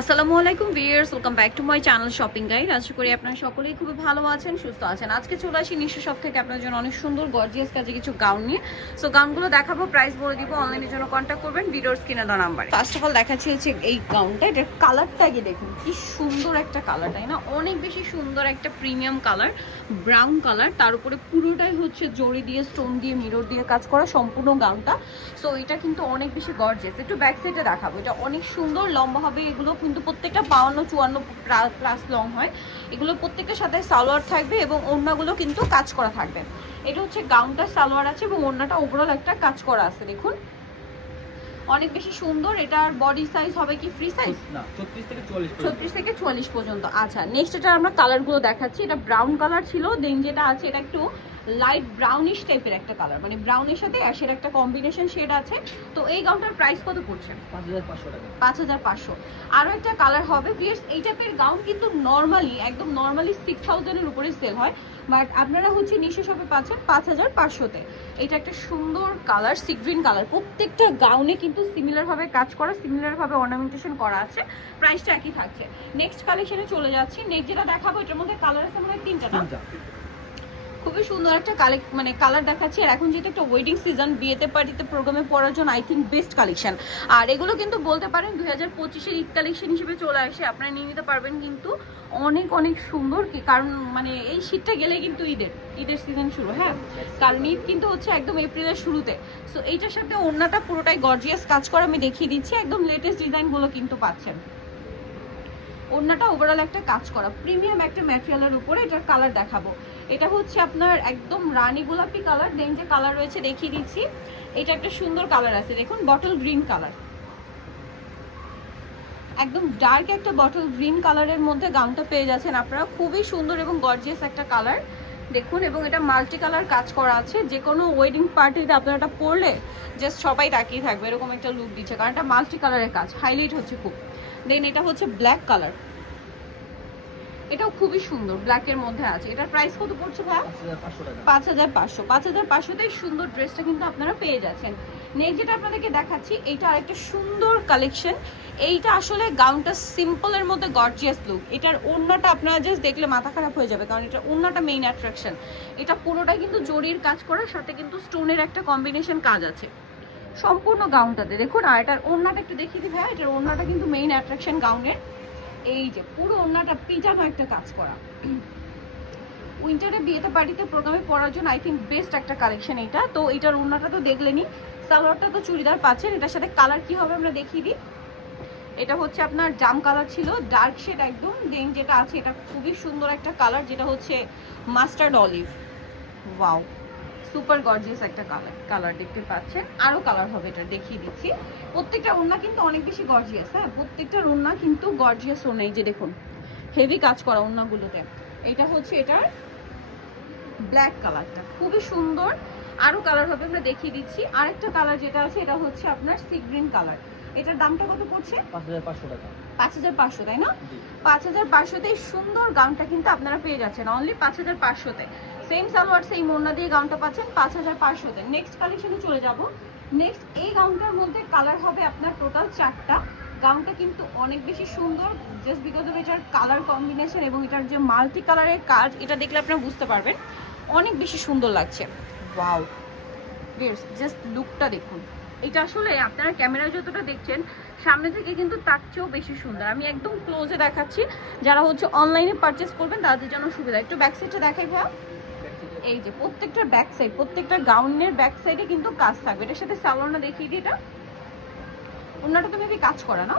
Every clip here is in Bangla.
আসসালামু আলাইকুম viewers, welcome back to my channel shopping guide. আশা করি আপনারা সকলেই খুবই ভালো আছেন, সুস্থ আছেন। আজকে চলে আসি নিশো শপ থেকে আপনার জন্য অনেক সুন্দর গর্জিয়াস কাজে কিছু গাউন নিয়ে। সো গাউনগুলো দেখাবো, প্রাইস বলে দিব, অনলাইনের জন্য কন্ট্যাক্ট করবেন ভিডিওর স্ক্রিনে দেওয়া নাম্বারে। ফার্স্ট অফ অল দেখাচ্ছি হচ্ছে এই গাউনটা। এটার কালারটা আগে দেখুন, কি সুন্দর একটা কালার, তাই না? অনেক বেশি সুন্দর একটা প্রিমিয়াম কালার, ব্রাউন কালার। তার উপরে পুরোটাই হচ্ছে জড়ি দিয়ে, স্টোন দিয়ে, মিরর দিয়ে কাজ করা সম্পূর্ণ গাউনটা। সো এটা কিন্তু অনেক বেশি গর্জিয়াস। একটু ব্যাক সাইডে দেখাবো, এটা অনেক সুন্দর লম্বা হবে। এগুলো কিন্তু প্রত্যেকটা 52-54 প্লাস লং হয়। এগুলো প্রত্যেকটার সাথে সালোয়ার থাকবে এবং ওড়নাগুলো কিন্তু কাজ করা থাকবে। এটা হচ্ছে গাউনটা, সালোয়ার আছে এবং ওড়নাটা ওভারঅল একটা কাজ করা আছে। দেখুন অনেক বেশি সুন্দর। এটার বডি সাইজ হবে কি ফ্রি সাইজ? না, 36 থেকে 44 পর্যন্ত। আচ্ছা, নেক্সট এটা আমরা কালারগুলো দেখাচ্ছি। এটা ব্রাউন কালার ছিল, দেন যেটা আছে এটা একটু লাইট ব্রাউনিশ টাইপের একটা কালার, মানে ব্রাউনের সাথে অ্যাশের একটা কম্বিনেশন শেড আছে। তো এই গাউনটার প্রাইস কত পড়ছে? 5500 টাকা। 5500। আরও একটা কালার হবে ভিউয়ার্স। এই টাইপের গাউন কিন্তু নর্মালি, একদম নর্মালি 6000 এর উপরে সেল হয়, বাট আপনারা হচ্ছে নিশো শপে পাচ্ছেন 5500-তে। এটা একটা সুন্দর কালার, সি গ্রিন কালার। প্রত্যেকটা গাউনে কিন্তু সিমিলারভাবে কাজ করা, সিমিলারভাবে অর্নামেন্টেশন করা আছে। প্রাইসটা একই থাকছে। নেক্সট কালেকশনে চলে যাচ্ছি। নেক্সট যেটা দেখাবো, এটার মধ্যে কালার আছে আমাদের তিনটা না? খুবই সুন্দর একটা কালার দেখাচ্ছি। আর এখন যেহেতু একটা ওয়েডিং সিজন, বিয়েতে পার্টিতে প্রোগ্রামে পড়ার জন্য আই থিঙ্ক বেস্ট কালেকশন। আর এগুলো কিন্তু বলতে পারেন 2025-এর ঈদ কালেকশন হিসেবে চলে আসে, আপনারা নিয়ে নিতে পারবেন কিন্তু অনেক অনেক সুন্দর। কি কারণ মানে এই শীতটা গেলে কিন্তু ঈদের সিজন শুরু। হ্যাঁ, কারণ ঈদ কিন্তু হচ্ছে একদম এপ্রিলের শুরুতে। সো এইটার সাথে ওড়নাটা পুরোটাই গর্জিয়াস কাজ করা, আমি দেখিয়ে দিচ্ছি। একদম লেটেস্ট ডিজাইনগুলো কিন্তু পাচ্ছেন। ওড়নাটা ওভারঅল একটা কাজ করা প্রিমিয়াম একটা ম্যাটেরিয়ালের উপরে। এটার কালার দেখাবো। এটা হচ্ছে আপনার একদম রানী গোলাপি কালার, দেন যে কালার রয়েছে দেখিয়ে দিচ্ছি। এটা একটা সুন্দর কালার আছে, দেখুন বটল গ্রিন কালার, একদম ডার্ক একটা বটল গ্রিন কালারের মধ্যে গাউনটা পেয়ে যাচ্ছেন আপনারা। খুবই সুন্দর এবং গর্জিয়াস একটা কালার দেখুন। এবং এটা মাল্টি কালার কাজ করা আছে। যে কোনো ওয়েডিং পার্টিতে আপনারা এটা পরলে জাস্ট সবাই তাকিয়ে থাকবে, এরকম একটা লুক দিচ্ছে, কারণ এটা মাল্টি কালারের কাজ, হাইলাইট হচ্ছে খুব। দেন এটা হচ্ছে ব্ল্যাক কালার, এটাও খুবই সুন্দর, ব্ল্যাকের মধ্যে আছে। এটার প্রাইস কত পড়ছে ভাই? 5500। 5500তেই সুন্দর ড্রেসটা কিন্তু আপনারা পেয়ে যাচ্ছেন। নেক্সট যেটা আপনাদেরকে দেখাচ্ছি, এইটা আরেকটা সুন্দর কালেকশন। এইটা আসলে গাউনটা সিম্পলের মধ্যে গর্জিয়াস লুক। এটার ওড়নাটা আপনারা জাস্ট দেখলে মাথা খারাপ হয়ে যাবে, কারণ এটার ওড়নাটা মেইন অ্যাট্রাকশন। এটা পুরোটা কিন্তু জরির কাজ করার সাথে কিন্তু স্টোনের একটা কম্বিনেশন কাজ আছে সম্পূর্ণ গাউনটাতে, দেখুন। আর এটার ওড়নাটা একটু দেখিয়ে দিই ভাই। এটার ওড়নাটা কিন্তু মেইন অ্যাট্রাকশন গাউনের। এই যে পুরো ওড়নাটা পিটানো একটা কাজ করা। উইন্টারে বিয়েতে পার্টিতে প্রোগ্রামে পড়ার জন্য আই থিঙ্ক বেস্ট একটা কালেকশন এটা। তো এটার ওড়নাটা তো দেখলেনি, সালোয়ারটা তো চুড়িদার পাচ্ছেন। এটার সাথে কালার কি হবে আমরা দেখিয়ে দিই। এটা হচ্ছে আপনার জাম কালার ছিল, ডার্ক শেড একদম। দেন যেটা আছে এটা খুবই সুন্দর একটা কালার, যেটা হচ্ছে mustard olive. Wow, super gorgeous একটা কালার দেখতে পাচ্ছেন। আরও কালার হবে, এটা দেখিয়ে দিচ্ছি। প্রত্যেকটা ওড়না কিন্তু অনেক বেশি গর্জিয়াস। হ্যাঁ, প্রত্যেকটার ওড়না কিন্তু গর্জিয়াস ওড়না। এই যে দেখুন হেভি কাজ করা ওড়নাগুলোতে। এটা হচ্ছে এটার ব্ল্যাক কালারটা খুবই সুন্দর। আরও কালার হবে, আমরা দেখিয়ে দিচ্ছি। আরেকটা কালার যেটা আছে এটা হচ্ছে আপনার সি গ্রিন কালার। এটার দামটা কত পড়ছে? 5500 টাকা। 5500, তাই না? 5500-তে সুন্দর গাউনটা কিন্তু আপনারা পেয়ে যাচ্ছেন অনলি 5500-তে। সেম সালোয়ার সেম ওড়না দিয়ে গাউনটা পাচ্ছেন 5500-তে। নেক্সট কালেকশনে চলে যাব। নেক্সট এই গাউনটার মধ্যে কালার হবে আপনার টোটাল 4টা। গাউনটা কিন্তু অনেক বেশি সুন্দর, জাস্ট বিকজ অফ এটার কালার কম্বিনেশন এবং এটার যে মাল্টি কালারের কাজ, এটা দেখলে আপনারা বুঝতে পারবেন অনেক বেশি সুন্দর লাগছে। ওয়াও, জাস্ট লুকটা দেখুন। এটা আসলে আপনারা ক্যামেরায় যতটা দেখছেন, সামনে থেকে কিন্তু তার চেয়েও বেশি সুন্দর। আমি একদম ক্লোজে দেখাচ্ছি, যারা হচ্ছে অনলাইনে পারচেস করবেন তাদের জন্য সুবিধা। একটু ব্যাক সাইডটা দেখাই ভাই। এই যে প্রত্যেকটার ব্যাক সাইড, প্রত্যেকটা গাউনের ব্যাক সাইডে কিন্তু কাজ থাকবে। এটার সাথে সালোয়ারটা দেখিয়ে দিই। এটা ওড়নাটা তো মেবি কাজ করা না?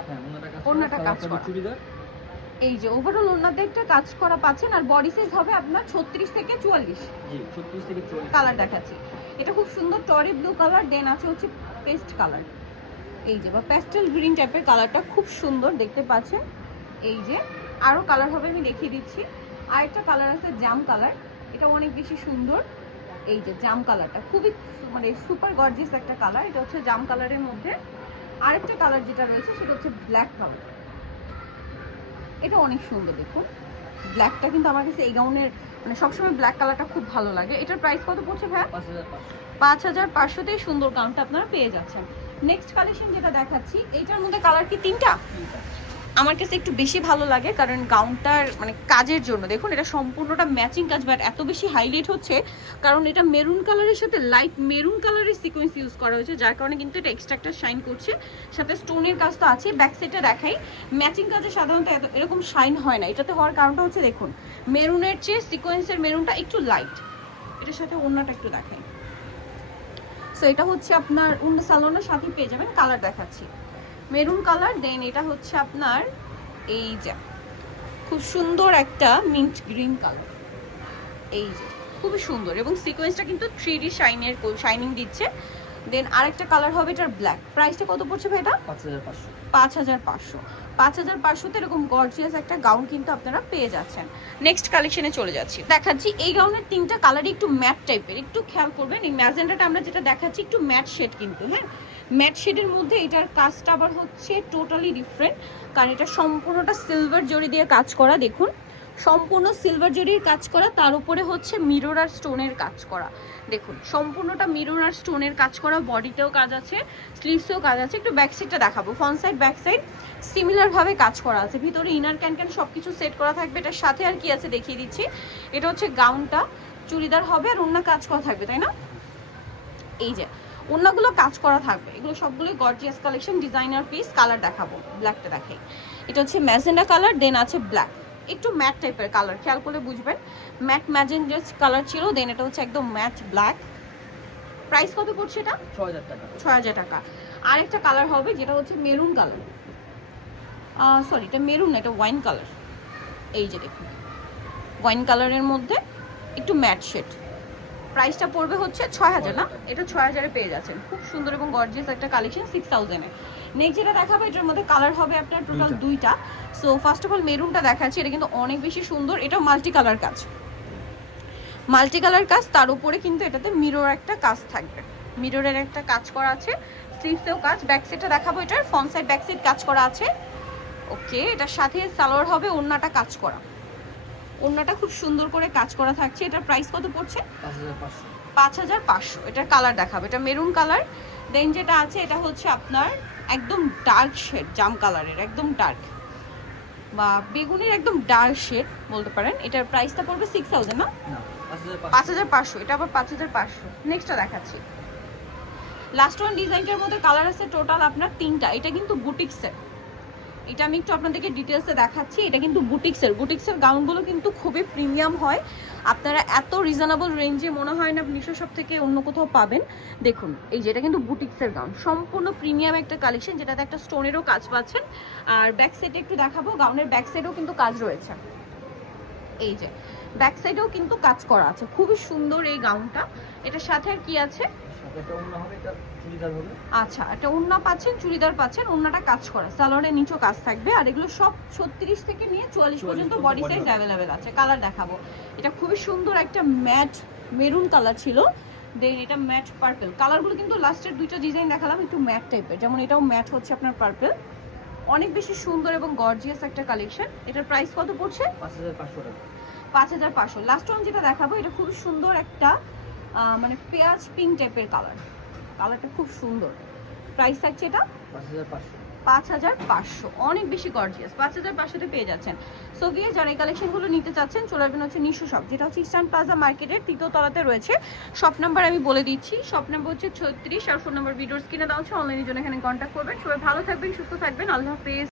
ওড়নাটা কাজ করা। এই যে ওভারঅল ওড়নাতে একটা কাজ করা পাচ্ছেন। আর বডি সাইজ হবে আপনার 36 থেকে 44। জি, 36 থেকে 44। কালার দেখাচ্ছি। এটা খুব সুন্দর টরি ব্লু কালার, দেন আছে হচ্ছে পেস্ট কালার। এই যে বা প্যাস্টেল গ্রিন টাইপের কালারটা খুব সুন্দর দেখতে পাচ্ছেন। এই যে আরও কালার হবে, আমি দেখিয়ে দিচ্ছি। আরেকটা কালার আছে জাম কালার, এটা অনেক বেশি সুন্দর। এই যে জাম কালারটা খুবই মানে সুপার গর্জিয়াস একটা কালার। এটা হচ্ছে জাম কালারের মধ্যে। আরেকটা কালার যেটা রয়েছে সেটা হচ্ছে ব্ল্যাক কালার, এটা অনেক সুন্দর দেখুন। ব্ল্যাকটা কিন্তু আমার কাছে এই গাউনের মানে সবসময় ব্ল্যাক কালারটা খুব ভালো লাগে। এটার প্রাইস কত পড়ছে ভাই? 5500-তেই সুন্দর গাউনটা আপনারা পেয়ে যাচ্ছেন। নেক্সট কালেকশন যেটা দেখাচ্ছি, এইটার মধ্যে কালার কি তিনটা? আমার কাছে একটু বেশি ভালো লাগে, কারণ গাউনটার মানে কাজের জন্য দেখুন এটা সম্পূর্ণটা ম্যাচিং কাজ, বাট এত বেশি হাইলাইট হচ্ছে কারণ এটা মেরুন কালারের সাথে লাইট মেরুন কালারের সিকোয়েন্স ইউজ করা হয়েছে, যার কারণে কিন্তু এটা এক্সট্রা একটা শাইন করছে। সাথে স্টোনের কাজ তো আছে। ব্যাক সাইডটা দেখাই, ম্যাচিং কাজে সাধারণত এরকম শাইন হয় না, এটাতে হওয়ার কারণটা হচ্ছে দেখুন মেরুনের চেয়ে সিকোয়েন্সের মেরুনটা একটু লাইট। এটার সাথে ওড়নাটা একটু দেখাই। সো এটা হচ্ছে আপনার উন্না সালোনের সাথে পেয়ে যাবেন। কালার দেখাচ্ছি, মেরুন কালার, দেন এটা হচ্ছে আপনার এই যে খুব সুন্দর একটা মিন্ট গ্রিন কালার, এই যে খুবই সুন্দর এবং সিকোয়েন্সটা কিন্তু 3D শাইনিং দিচ্ছে। দেন আরেকটা কালার হবে এটার ব্ল্যাক। প্রাইসটা কত পড়ছে ভাই এটা? 5500। 5500। 5500 তে এরকম গর্জিয়াস একটা গাউন কিন্তু আপনারা পেয়ে যাচ্ছেন। নেক্সট কালেকশনে চলে যাচ্ছি, দেখাচ্ছি এই গাউনের তিনটা কালারই একটু ম্যাট টাইপের, একটু খেয়াল করবেন। এই ম্যাজেন্টাটা আমরা যেটা দেখাচ্ছি একটু ম্যাট শেড কিন্তু, হ্যাঁ ম্যাট শেডের মধ্যে এটার কাজটা আবার হচ্ছে টোটালি ডিফারেন্ট, কারণ এটা সম্পূর্ণটা সিলভার জরি দিয়ে কাজ করা। দেখুন সম্পূর্ণ সিলভার জরির কাজ করা, তার উপরে হচ্ছে মিরর আর স্টোনের কাজ করা। দেখুন সম্পূর্ণটা মিরর আর স্টোনের কাজ করা, বডিতেও কাজ আছে, স্লিভসেও কাজ আছে। একটু ব্যাক সাইডটা দেখাবো, ফ্রন্ট সাইড ব্যাক সাইড সিমিলারভাবে কাজ করা আছে, ভিতরে ইনার ক্যান সব কিছু সেট করা থাকবে। এটার সাথে আর কি আছে দেখিয়ে দিচ্ছি। এটা হচ্ছে গাউনটা, চুড়িদার হবে আর ওড়না কাজ করা থাকবে, তাই না? এই যে ওড়নাগুলো কাজ করা থাকবে, এগুলো সবগুলোই gorgeous collection, designer piece. Colour দেখাবো, ব্ল্যাকটা দেখাই। এটা হচ্ছে ম্যাজেন্ডা কালার, দেন আছে ব্ল্যাক, একটু ম্যাট টাইপের কালার, খেয়াল করলে বুঝবেন ম্যাট ম্যাজেন্ডা কালার ছিল। দেন এটা হচ্ছে একদম ম্যাট ব্ল্যাক। প্রাইস কত পড়ছে এটা? 6000 টাকা। 6000 টাকা। আরেকটা কালার হবে যেটা হচ্ছে মেরুন কালার, সরি এটা মেরুন না, এটা ওয়াইন কালার। এই যে দেখুন ওয়াইন কালারের মধ্যে একটু ম্যাট শেড। প্রাইসটা পড়বে হচ্ছে 6000 না, এটা 6000-এ পেয়ে যাচ্ছেন। খুব সুন্দর এবং গর্জিয়াস একটা কালেকশন 6000-এ। নেক্সট যেটা দেখাবো এটার মধ্যে কালার হবে আপনার টোটাল দুইটা। সো ফার্স্ট অফ অল মেরুনটা দেখাচ্ছি, এটা কিন্তু অনেক বেশি সুন্দর। এটা মাল্টি কালার কাজ, মাল্টি কালার কাজ, তার উপরে কিন্তু এটাতে মিরর একটা কাজ থাকবে, মিররের একটা কাজ করা আছে, স্লিভসেও কাজ। ব্যাক সাইডটা দেখাবো, এটার ফ্রন্ট সাইড ব্যাক সাইড কাজ করা আছে। ওকে, এটার সাথে সালোয়ার হবে, ওড়নাটা কাজ করা, ওড়নাটা খুব সুন্দর করে কাজ করা থাকছে। এটার প্রাইস কত পড়ছে? 5500। 5500। এটার কালার দেখাবো, এটা মেরুন কালার। দেন যেটা আছে এটা হচ্ছে আপনার একদম ডার্ক শেড, জাম কালারের একদম ডার্ক বা বেগুনের একদম ডার্ক শেড বলতে পারেন। এটার প্রাইসটা পড়বে 6000 না, 5500। এটা আবার 5500। নেক্সটটা দেখাচ্ছি, লাস্ট ওয়ান ডিজাইনটার মধ্যে কালার আছে টোটাল আপনার তিনটা। এটা কিন্তু বুটিক্সের, এটা আমি একটু আপনাদেরকে ডিটেলসে দেখাচ্ছি। এটা কিন্তু বুটিক্সের গাউনগুলো কিন্তু খুবই প্রিমিয়াম হয়, আপনারা এত রিজনেবল রেঞ্জে মনে হয় না নিশো শপ থেকে অন্য কোথাও পাবেন। দেখুন এই যে এটা কিন্তু বুটিক্সের গাউন, সম্পূর্ণ প্রিমিয়াম একটা কালেকশন, যেটাতে একটা স্টোনেরও কাজ পাচ্ছেন। আর ব্যাক সাইডে একটু দেখাবো, গাউনের ব্যাক সাইডেও কিন্তু কাজ রয়েছে, এই যে ব্যাক সাইডেও কিন্তু কাজ করা আছে। খুবই সুন্দর এই গাউনটা। এটার সাথে আর কি আছে? এটা ওড়না হবে, এটা চুড়িদার হবে। আচ্ছা, এটা ওড়না পাচ্ছেন, চুড়িদার পাচ্ছেন, ওড়নাটা কাজ করা, সালোয়ারের নিচেও কাজ থাকবে। আর এগুলো সব 36 থেকে নিয়ে 44 পর্যন্ত বডি সাইজ অ্যাভেলেবেল আছে। কালার দেখাবো, এটা খুবই সুন্দর একটা ম্যাট মেরুন কালার ছিল, দেন এটা ম্যাট পার্পল। কালারগুলো কিন্তু লাস্টের দুইটা ডিজাইন দেখালাম একটু ম্যাট টাইপের, যেমন এটাও ম্যাট হচ্ছে আপনার পার্পল। অনেক বেশি সুন্দর এবং গর্জিয়াস একটা কালেকশন। এটার প্রাইস কত পড়ছে? 5500 টাকা। 5500। লাস্ট ওয়ান যেটা দেখাবো এটা খুব সুন্দর একটা মানে পেঁয়াজ পিঙ্ক টাইপের কালার, কালারটা খুব সুন্দর। প্রাইস থাকছে এটা 5500। 5500, অনেক বেশি গর্জিয়াস। 5500-তে পেয়ে যাচ্ছেন। সো গিয়ে যারা এই কালেকশনগুলো নিতে চাচ্ছেন চলে আসবেন হচ্ছে নিশো শপ, যেটা হচ্ছে ইস্টার্ন প্লাজা মার্কেটের 3য় তলাতে রয়েছে। শপ নাম্বার আমি বলে দিচ্ছি, শপ নাম্বার হচ্ছে 36 আর ফোন নাম্বার ভিডিওর স্ক্রিনে দেওয়া হচ্ছে। অনলাইনের জন্য এখানে কন্ট্যাক্ট করবেন। সবাই ভালো থাকবেন, সুস্থ থাকবেন, আল্লাহ হাফেজ।